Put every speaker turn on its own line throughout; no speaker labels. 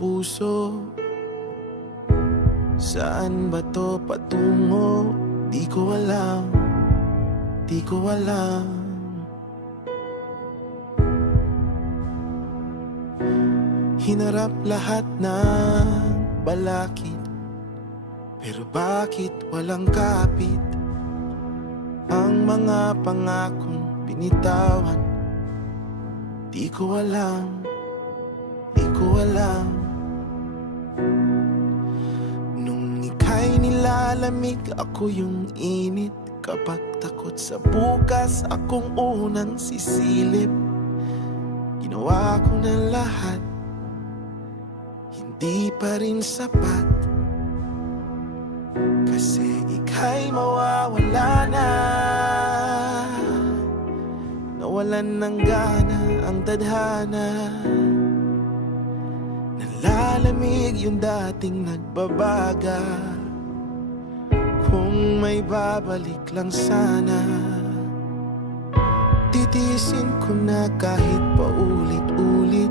puso. Saan ba to patungo? Di ko alam. Di ko alam. Hinarap lahat ng balakid. Pero bakit walang kapit? Ang mga pangakong binitawan. Di ko alam alam Nung ika'y nilalamig Ako yung init. Kapag takot sa bukas Akong unang sisilip. Ginawa ko na lahat Hindi pa rin sapat. Kasi ika'y mawawala na. Nawalan ng gana ang tadhana Nalalamig yung dating nagbabaga. Kung may babalik lang sana Titiisin ko na kahit paulit-ulit.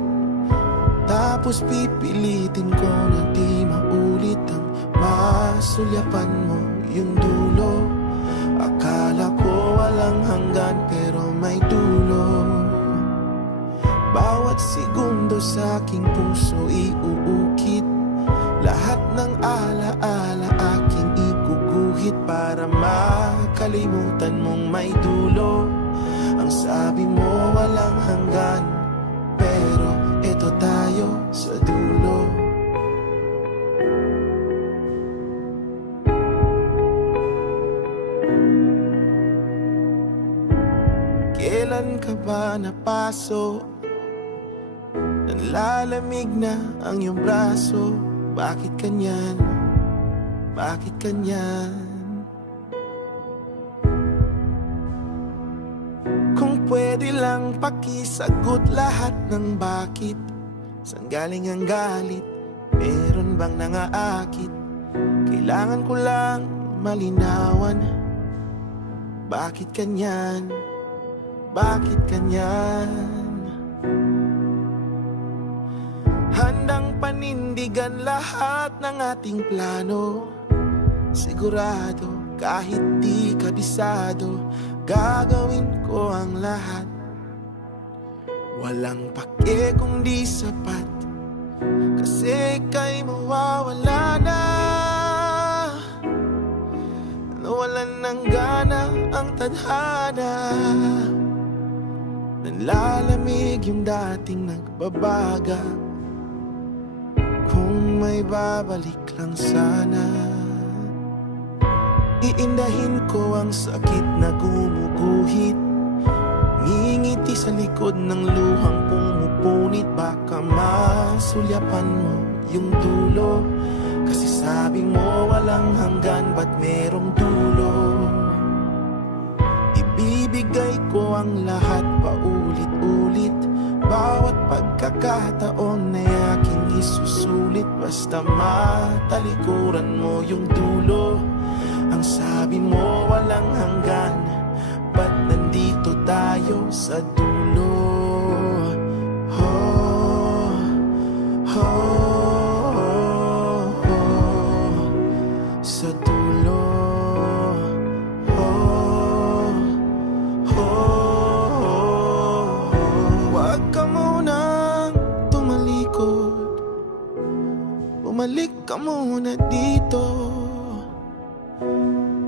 Tapos pipilitin ko na di maulit Ang masulyapan mo yung dulo. Akala ko walang hanggan pero may dulo Bawat segundo sa aking puso iuukit. Lahat ng alaala aking iguguhit Para makalimutan mong may dulo. Ang sabi mo walang hanggan Pero eto tayo sa dulo. Kailan ka ba napaso? Nanlalamig na ang iyong braso Bakit kanyan? Bakit kanyan? Kung pwede lang pakisagot lahat ng bakit San galing ang galit? Meron bang nangaakit? Kailangan ko lang malinawan Bakit kanyan? Bakit kanyan? Panindigan lahat ng ating plano. Sigurado kahit di kabisado Gagawin ko ang lahat. Walang pake kung di sapat Kasi ika'y mawawala na. Nawalan ng gana ang tadhana. Nanlalamig yung dating nagbabaga Kung may babalik lang sana Iindahin ko ang sakit na gumuguhit. Ngingiti sa likod ng luhang pumupunit Baka masulyapan mo yung dulo. Kasi sabi mo walang hanggan Ba't merong dulo? Ibibigay ko ang lahat paulit-ulit. Bawat pagkakataon na aking isusulit Basta matalikuran mo yung dulo. Ang sabi mo walang hanggan. Ba't nandito tayo sa dulo? Oh, oh, Bumalik ka muna dito.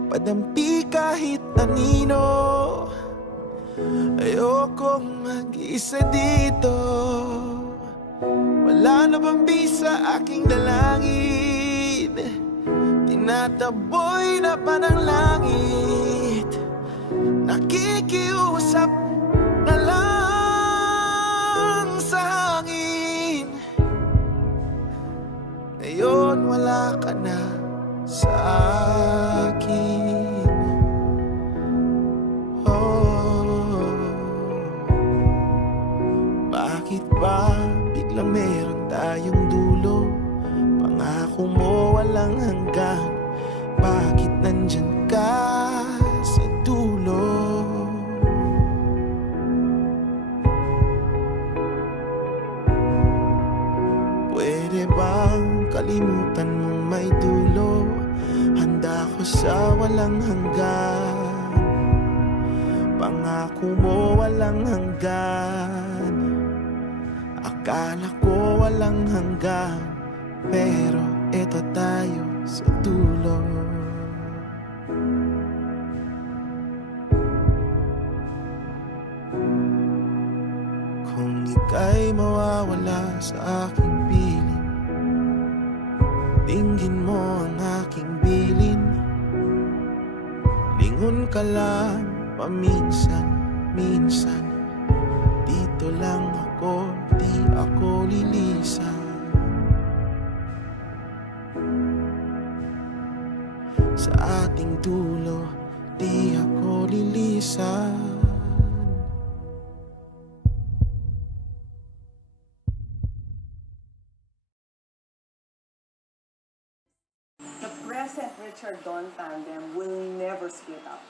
Padampi kahit anino. Ayokong mag-isa dito. Wala na bang bisa aking dalangin? Tinataboy na pa ng langit. Nakikiusap Ngayon wala ka na sa akin. Oh Bakit ba biglang meron tayong dulo? Pangako mo walang hanggan kalimutan mong may dulo Handa ko sa walang hanggan. Pangako mo walang hanggan. Akala ko walang hanggan Pero ito tayo sa dulo. Kung ika'y mawawala sa akin lang paminsan, minsan Dito lang ako, di ako lilisan Sa ating dulo, di ako lilisan
The present Richard Don tandem will never split up.